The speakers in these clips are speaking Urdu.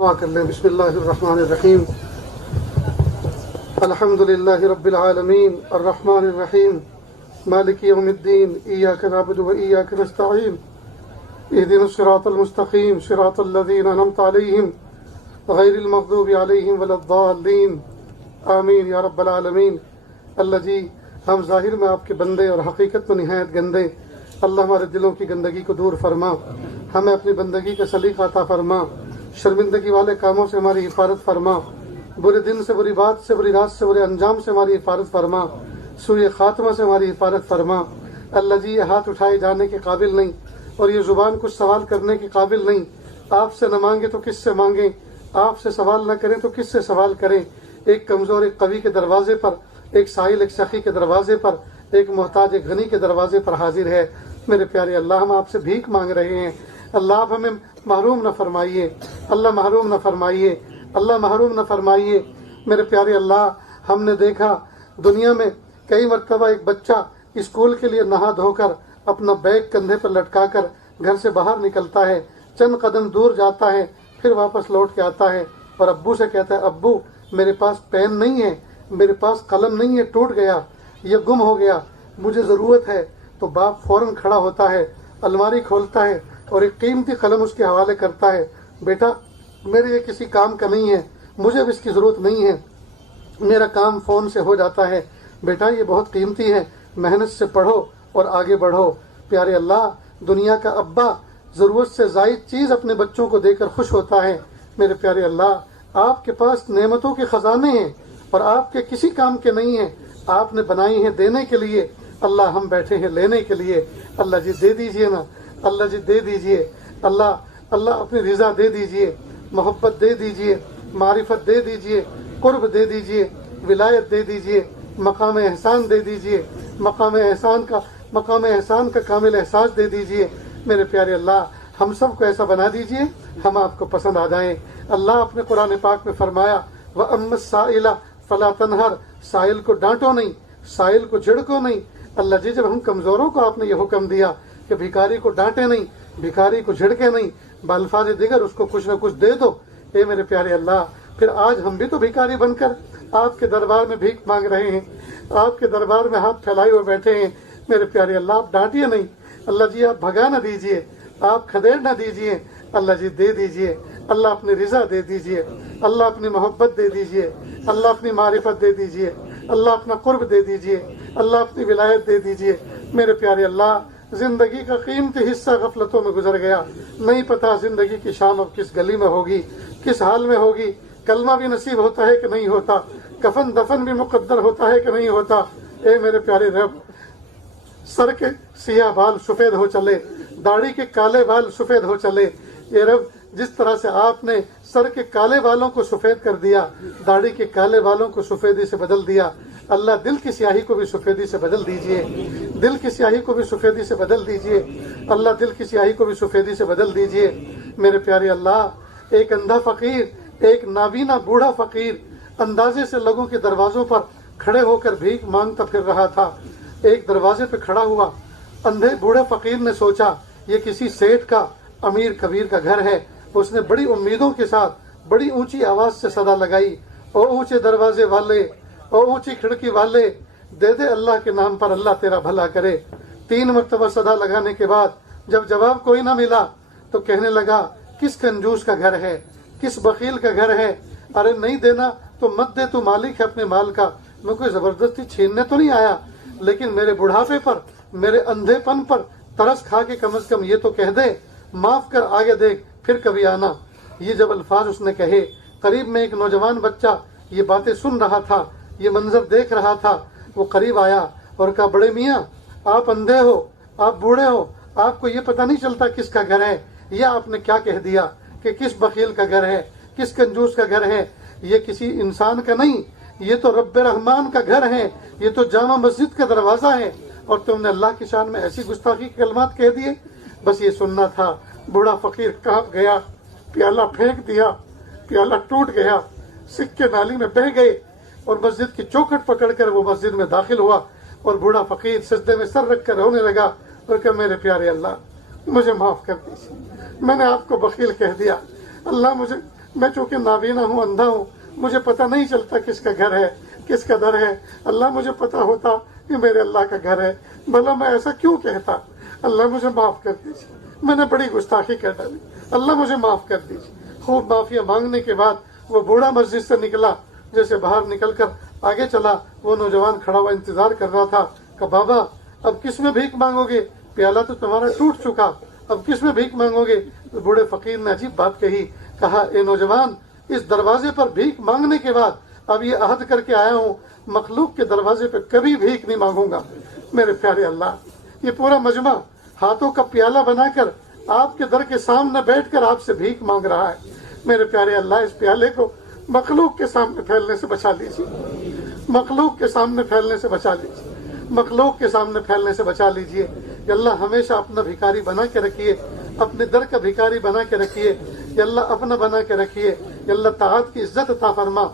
بسم اللہ الرحمن الرحیم الحمد للہ رب العالمین الرحمن الرحیم مالک یوم الدین ایاک نعبد و ایاک نستعین اہدنا الصراط المستقیم صراط الذین انعمت علیہم غیر المغضوب علیہم ولا الضالین آمین یا رب العالمین۔ اللہ جی، ہم ظاہر میں آپ کے بندے اور حقیقت میں نہایت گندے، اللہ ہمارے دلوں کی گندگی کو دور فرما، ہمیں اپنی بندگی کا سلیقہ عطا فرما، شرمندگی والے کاموں سے ہماری حفاظت فرما، برے دن سے، بری بات سے، بری رات سے، برے انجام سے ہماری حفاظت فرما، سوء خاتمہ سے ہماری حفاظت فرما۔ اللہ جی، یہ ہاتھ اٹھائے جانے کے قابل نہیں اور یہ زبان کچھ سوال کرنے کے قابل نہیں، آپ سے نہ مانگے تو کس سے مانگیں، آپ سے سوال نہ کریں تو کس سے سوال کریں۔ ایک کمزور ایک قوی کے دروازے پر، ایک سائل ایک سخی کے دروازے پر، ایک محتاج ایک غنی کے دروازے پر حاضر ہے۔ میرے پیارے اللہ، ہم آپ سے بھیک مانگ رہے ہیں، اللہ آپ ہمیں محروم نہ فرمائیے، اللہ محروم نہ فرمائیے، اللہ محروم نہ فرمائیے۔ میرے پیارے اللہ، ہم نے دیکھا دنیا میں کئی مرتبہ ایک بچہ اسکول کے لیے نہا دھو کر اپنا بیگ کندھے پر لٹکا کر گھر سے باہر نکلتا ہے، چند قدم دور جاتا ہے، پھر واپس لوٹ کے آتا ہے اور ابو سے کہتا ہے، ابو میرے پاس پین نہیں ہے، میرے پاس قلم نہیں ہے، ٹوٹ گیا، یہ گم ہو گیا، مجھے ضرورت ہے۔ تو باپ فوراً کھڑا ہوتا ہے، الماری کھولتا ہے اور ایک قیمتی قلم اس کے حوالے کرتا ہے، بیٹا میرے یہ کسی کام کا نہیں ہے، مجھے اب اس کی ضرورت نہیں ہے، میرا کام فون سے ہو جاتا ہے، بیٹا یہ بہت قیمتی ہے، محنت سے پڑھو اور آگے بڑھو۔ پیارے اللہ، دنیا کا ابا ضرورت سے زائد چیز اپنے بچوں کو دے کر خوش ہوتا ہے۔ میرے پیارے اللہ، آپ کے پاس نعمتوں کے خزانے ہیں اور آپ کے کسی کام کے نہیں ہیں، آپ نے بنائی ہیں دینے کے لیے، اللہ ہم بیٹھے ہیں لینے کے لیے۔ اللہ جی دے دیجئے نا، اللہ جی دے دیجئے، اللہ اپنی رضا دے دیجئے، محبت دے دیجئے، معرفت دے دیجئے، قرب دے دیجئے، ولایت دے دیجئے، مقام احسان دے دیجئے، مقام احسان کا کامل احساس دے دیجئے۔ میرے پیارے اللہ، ہم سب کو ایسا بنا دیجئے ہم آپ کو پسند آ جائیں۔ اللہ اپنے قرآن پاک میں فرمایا، وَأَمَّا السَّائِلَ فَلَا تَنْهَرْ، سائل کو ڈانٹو نہیں، سائل کو جھڑکو نہیں۔ اللہ جی، جب ہم کمزوروں کو آپ نے یہ حکم دیا کہ بھیکاری کو ڈانٹے نہیں، بھیکاری کو جھڑکے نہیں، بالفاظ دیگر اس کو کچھ نہ کچھ دے دو، اے میرے پیارے اللہ، پھر آج ہم بھی تو بھیکاری بن کر آپ کے دربار میں بھیک مانگ رہے ہیں، آپ کے دربار میں ہاتھ پھیلائے ہوئے بیٹھے ہیں۔ میرے پیارے اللہ، آپ ڈانٹیے نہیں، اللہ جی آپ بھگا نہ دیجئے، آپ کھدیڑ نہ دیجئے، اللہ جی دے دیجئے، اللہ اپنی رضا دے دیجئے، اللہ اپنی محبت دے دیجئے، اللہ اپنی معرفت دے دیجئے، اللہ اپنا قرب دے دیجئے، اللہ اپنی ولایت دے دیجئے۔ میرے پیارے اللہ، زندگی کا قیمتی حصہ غفلتوں میں گزر گیا، نہیں پتا زندگی کی شام اب کس گلی میں ہوگی، کس حال میں ہوگی، کلمہ بھی نصیب ہوتا ہے کہ نہیں ہوتا، کفن دفن بھی مقدر ہوتا ہے کہ نہیں ہوتا۔ اے میرے پیارے رب، سر کے سیاہ بال سفید ہو چلے، داڑھی کے کالے بال سفید ہو چلے۔ اے رب، جس طرح سے آپ نے سر کے کالے بالوں کو سفید کر دیا، داڑھی کے کالے بالوں کو سفیدی سے بدل دیا، اللہ دل کی سیاہی کو بھی سفیدی سے بدل دیجئے، دل کی سیاہی کو بھی سفیدی سے بدل دیجئے، اللہ دل کی سیاہی کو بھی سفیدی سے بدل دیجئے۔ میرے پیارے اللہ، ایک اندھا فقیر، ایک نابینا بوڑھا فقیر اندازے سے لوگوں کے دروازوں پر کھڑے ہو کر بھیک مانگتا پھر رہا تھا۔ ایک دروازے پہ کھڑا ہوا اندھے بوڑھے فقیر نے سوچا یہ کسی سیٹھ کا، امیر کبیر کا گھر ہے۔ اس نے بڑی امیدوں کے ساتھ بڑی اونچی آواز سے صدا لگائی، او اونچے دروازے والے، او اونچی کھڑکی والے، دے دے اللہ کے نام پر، اللہ تیرا بھلا کرے۔ 3 مرتبہ صدا لگانے کے بعد جب جواب کوئی نہ ملا تو کہنے لگا، کس کنجوس کا گھر ہے، کس بخیل کا گھر ہے، ارے نہیں دینا تو مت دے، تو مالک ہے اپنے مال کا، میں کوئی زبردستی چھیننے تو نہیں آیا، لیکن میرے بڑھاپے پر، میرے اندھے پن پر ترس کھا کے کم از کم یہ تو کہہ دے، معاف کر، آگے دیکھ، پھر کبھی آنا۔ یہ جب الفاظ اس نے کہے، قریب میں ایک نوجوان بچہ یہ باتیں سن رہا تھا، یہ منظر دیکھ رہا تھا، وہ قریب آیا اور کہا، بڑے میاں آپ اندھے ہو، آپ بوڑھے ہو، آپ کو یہ پتہ نہیں چلتا کس کا گھر ہے، یہ آپ نے کیا کہہ دیا کہ کس بخیل کا گھر ہے، کس کنجوس کا گھر ہے؟ یہ کسی انسان کا نہیں، یہ تو رب رحمان کا گھر ہے، یہ تو جامع مسجد کا دروازہ ہے، اور تم نے اللہ کی شان میں ایسی گستاخی کے کلمات کہہ دیے۔ بس یہ سننا تھا۔ بوڑھا فقیر کانپ گیا، پیالہ پھینک دیا، پیالہ ٹوٹ گیا، سکے نالی میں بہہ گئے، اور مسجد کی چوکھٹ پکڑ کر وہ مسجد میں داخل ہوا، اور بوڑھا فقیر سجدے میں سر رکھ کر رونے لگا اور کہا، میرے پیارے اللہ مجھے معاف کر دیجیے، میں نے آپ کو بخیل کہہ دیا، اللہ میں چونکہ نابینا ہوں، اندھا ہوں، مجھے پتہ نہیں چلتا کس کا گھر ہے کس کا در ہے۔ اللہ مجھے پتہ ہوتا کہ میرے اللہ کا گھر ہے، بھلا میں ایسا کیوں کہتا؟ اللہ مجھے معاف کر دیجیے، میں نے بڑی گستاخی کر ڈالی، اللہ مجھے معاف کر دیجیے۔ خوب معافیا مانگنے کے بعد وہ بوڑھا مسجد سے نکلا، جیسے باہر نکل کر آگے چلا، وہ نوجوان کھڑا ہوا انتظار کر رہا تھا کہ بابا اب کس میں بھیک مانگو گے؟ پیالہ تو تمہارا ٹوٹ چکا، اب کس میں بھیک مانگو گے؟ تو بوڑھے فقیر نے عجیب بات کہی، کہا اے نوجوان، اس دروازے پر بھیک مانگنے کے بعد اب یہ عہد کر کے آیا ہوں، مخلوق کے دروازے پہ کبھی بھیک نہیں مانگوں گا۔ میرے پیارے اللہ، یہ پورا مجمع ہاتھوں کا پیالہ بنا کر آپ کے در کے سامنے بیٹھ کر آپ سے بھیک مانگ رہا ہے۔ میرے پیارے اللہ، اس پیالے کو مخلوق کے سامنے پھیلنے سے بچا لیجیے، مخلوق کے سامنے پھیلنے سے بچا لیجیے، مخلوق کے سامنے پھیلنے سے بچا لیجیے۔ یا اللہ ہمیشہ اپنا بھکاری بنا کے رکھیے، اپنے در کا بھکاری بنا کے رکھیے، یا اللہ اپنا بنا کے رکھیے۔ یا اللہ طاعت کی عزت عطا فرما،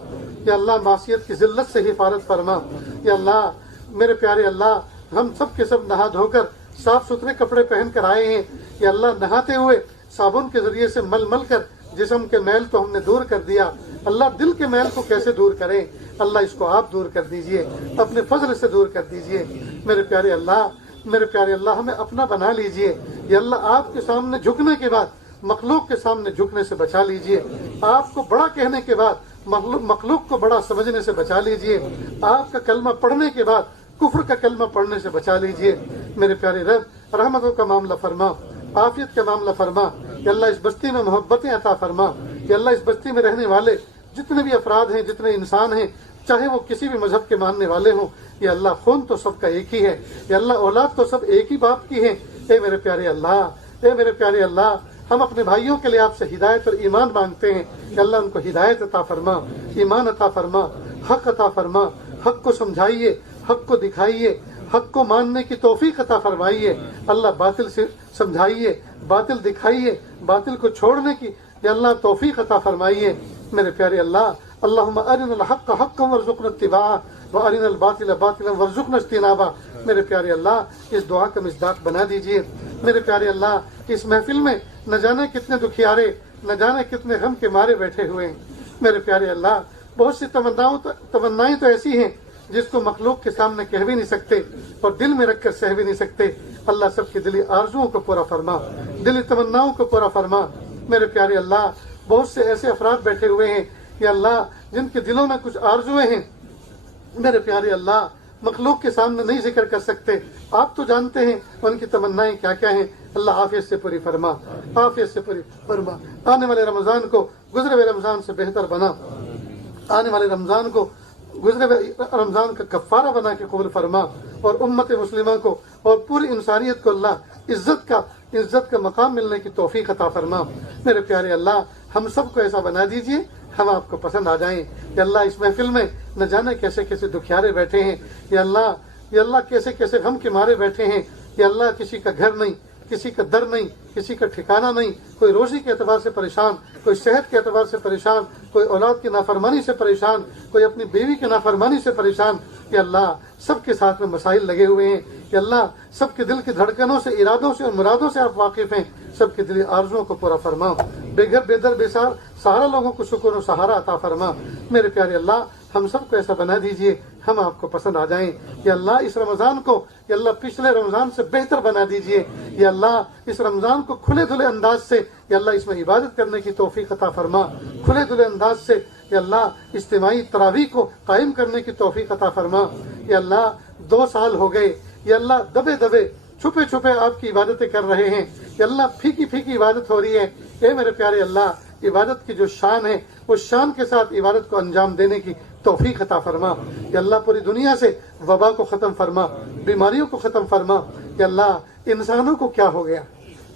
یا اللہ معصیت کی ذلت سے حفاظت فرما۔ یا اللہ میرے پیارے اللہ، ہم سب کے سب نہا دھو کر صاف ستھرے کپڑے پہن کر آئے ہیں، یا اللہ نہاتے ہوئے صابن کے ذریعے سے مل مل کر جسم کے میل کو ہم نے دور کر دیا، اللہ دل کے میل کو کیسے دور کریں؟ اللہ اس کو آپ دور کر دیجئے، اپنے فضل سے دور کر دیجئے۔ میرے پیارے اللہ، میرے پیارے اللہ، ہمیں اپنا بنا لیجئے۔ یا اللہ آپ کے سامنے جھکنے کے بعد مخلوق کے سامنے جھکنے سے بچا لیجئے، آپ کو بڑا کہنے کے بعد مخلوق کو بڑا سمجھنے سے بچا لیجئے، آپ کا کلمہ پڑھنے کے بعد کفر کا کلمہ پڑھنے سے بچا لیجئے۔ میرے پیارے رب، رحمتوں کا معاملہ فرما، عافیت کا معاملہ فرما۔ یا اللہ اس بستی میں محبتیں عطا فرما۔ یا اللہ اس بستی میں رہنے والے جتنے بھی افراد ہیں، جتنے انسان ہیں، چاہے وہ کسی بھی مذہب کے ماننے والے ہوں، یا اللہ خون تو سب کا ایک ہی ہے، یا اللہ اولاد تو سب ایک ہی باپ کی ہے۔ اے میرے پیارے اللہ، اے میرے پیارے اللہ، ہم اپنے بھائیوں کے لیے آپ سے ہدایت اور ایمان مانگتے ہیں کہ اللہ ان کو ہدایت عطا فرما، ایمان عطا فرما، حق عطا فرما، حق کو سمجھائیے، حق کو دکھائیے، حق کو ماننے کی توفیق عطا فرمائیے۔ اللہ باطل سے سمجھائیے، باطل دکھائیے، باطل کو چھوڑنے کی یا اللہ توفیق عطا فرمائیے۔ میرے پیارے اللہ، اللہم ارنا الحق حقا وارزقنا اتباعہ وارنا الباطل باطلا وارزقنا اجتنابہ۔ میرے پیارے اللہ، اس دعا کا مصداق بنا دیجئے۔ میرے پیارے اللہ، اس محفل میں نہ جانے کتنے دکھیارے، نہ جانے کتنے غم کے مارے بیٹھے ہوئے ہیں۔ میرے پیارے اللہ، بہت سی تمنائیں تو ایسی ہیں جس کو مخلوق کے سامنے کہہ بھی نہیں سکتے اور دل میں رکھ کر سہ بھی نہیں سکتے۔ اللہ سب کی دلی آرزوؤں کو پورا فرما، دلی تمناؤں کو پورا فرما۔ میرے پیارے اللہ، بہت سے ایسے افراد بیٹھے ہوئے ہیں یا اللہ جن کے دلوں میں کچھ آرزویں ہیں، میرے پیارے اللہ مخلوق کے سامنے نہیں ذکر کر سکتے، آپ تو جانتے ہیں ان کی تمنائیں کیا کیا ہیں۔ اللہ عافیت سے پوری فرما، عافیت سے پوری فرما۔ آنے والے رمضان کو گزرے ہوئے رمضان سے بہتر بنا، آنے والے رمضان کو گزرے ہوئے رمضان کا کفارہ بنا کے قبول فرما، اور امت مسلمہ کو اور پوری انسانیت کو اللہ عزت کا مقام ملنے کی توفیق عطا فرما۔ میرے پیارے اللہ، ہم سب کو ایسا بنا دیجئے ہم آپ کو پسند آ جائیں۔ یا اللہ اس محفل میں نہ جانے کیسے کیسے دکھیارے بیٹھے ہیں، یا اللہ کیسے کیسے غم کے مارے بیٹھے ہیں۔ یا اللہ کسی کا گھر نہیں، کسی کا در نہیں، کسی کا ٹھکانہ نہیں، کوئی روزی کے اعتبار سے پریشان، کوئی صحت کے اعتبار سے پریشان، کوئی اولاد کی نافرمانی سے پریشان، کوئی اپنی بیوی کی نافرمانی سے پریشان۔ یا اللہ سب کے ساتھ میں مسائل لگے ہوئے ہیں، یا اللہ سب کے دل کی دھڑکنوں سے، ارادوں سے اور مرادوں سے آپ واقف ہیں۔ سب کے دلی آرزوؤں کو پورا فرما، بے گھر بے در بے سہارا لوگوں کو سکون و سہارا عطا فرما۔ میرے پیارے اللہ، ہم سب کو ایسا بنا دیجئے ہم آپ کو پسند آ جائیں۔ یا اللہ اس رمضان کو یا اللہ پچھلے رمضان سے بہتر بنا دیجئے۔ یا اللہ اس رمضان کو کھلے دھلے انداز سے یا اللہ اس میں عبادت کرنے کی توفیق عطا فرما، کھلے دھلے انداز سے یا اللہ اجتماعی تراویح کو قائم کرنے کی توفیق عطا فرما۔ یا اللہ 2 سال ہو گئے یا اللہ دبے دبے چھپے چھپے آپ کی عبادتیں کر رہے ہیں، یا اللہ پھیکی پھیکی عبادت ہو رہی ہے۔ اے میرے پیارے اللہ، عبادت کی جو شان ہے اس شان کے ساتھ عبادت کو انجام دینے کی توفیق عطا فرما۔ یا اللہ پوری دنیا سے وبا کو ختم فرما، بیماریوں کو ختم فرما۔ یا اللہ انسانوں کو کیا ہو گیا،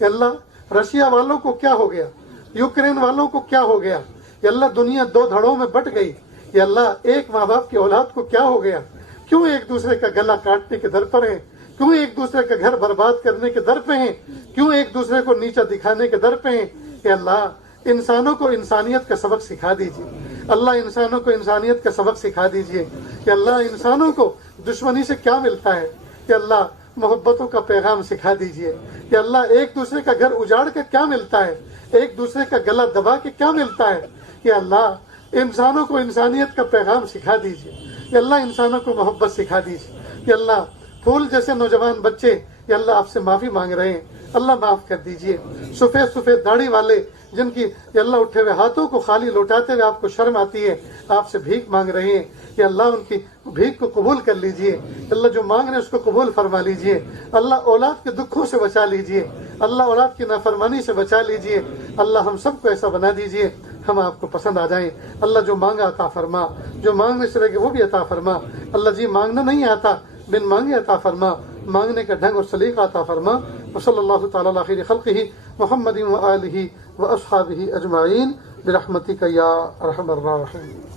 یا اللہ رشیا والوں کو کیا ہو گیا، یوکرین والوں کو کیا ہو گیا، یا اللہ دنیا 2 دھڑوں میں بٹ گئی۔ یا اللہ ایک ماں باپ کی اولاد کو کیا ہو گیا، کیوں ایک دوسرے کا گلا کاٹنے کے در پر ہیں، کیوں ایک دوسرے کا گھر برباد کرنے کے در پہ ہیں، کیوں ایک دوسرے کو نیچا دکھانے کے در پہ ہیں۔ کہ اللہ انسانوں کو انسانیت کا سبق سکھا دیجیے، اللہ انسانوں کو انسانیت کا سبق سکھا دیجیے۔ کہ اللہ انسانوں کو دشمنی سے کیا ملتا ہے، کہ اللہ محبتوں کا پیغام سکھا دیجیے۔ کہ اللہ ایک دوسرے کا گھر اجاڑ کے کیا ملتا ہے، ایک دوسرے کا گلا دبا کے کیا ملتا ہے۔ کہ اللہ انسانوں کو انسانیت کا پیغام سکھا دیجیے، یا اللہ انسانوں کو محبت سکھا دیجیے، یا اللہ پھول جیسے نوجوان بچے یا اللہ آپ سے معافی مانگ رہے ہیں، اللہ معاف کر دیجیے۔ سفید سفید داڑھی والے جن کی یا اللہ اٹھے ہوئے ہاتھوں کو خالی لوٹاتے ہوئے آپ کو شرم آتی ہے، آپ سے بھیک مانگ رہے ہیں، یا اللہ ان کی بھیک کو قبول کر لیجئے، اللہ جو مانگ رہے ہیں اس کو قبول فرما لیجئے، اللہ اولاد کے دکھوں سے بچا لیجئے، اللہ اولاد کی نافرمانی سے بچا لیجئے، اللہ ہم سب کو ایسا بنا دیجئے ہم آپ کو پسند آ جائیں۔ اللہ جو مانگا عطا فرما، جو مانگنے سے لگے وہ بھی عطا فرما، اللہ جی مانگنا نہیں آتا بن مانگے عطا فرما، مانگنے کا ڈھنگ اور سلیقہ عطا فرما۔ وصلی اللہ تعالی علی خیر خلقہ محمد و آلہ و اصحابہ اجمعین برحمتک یا ارحم الراحمین۔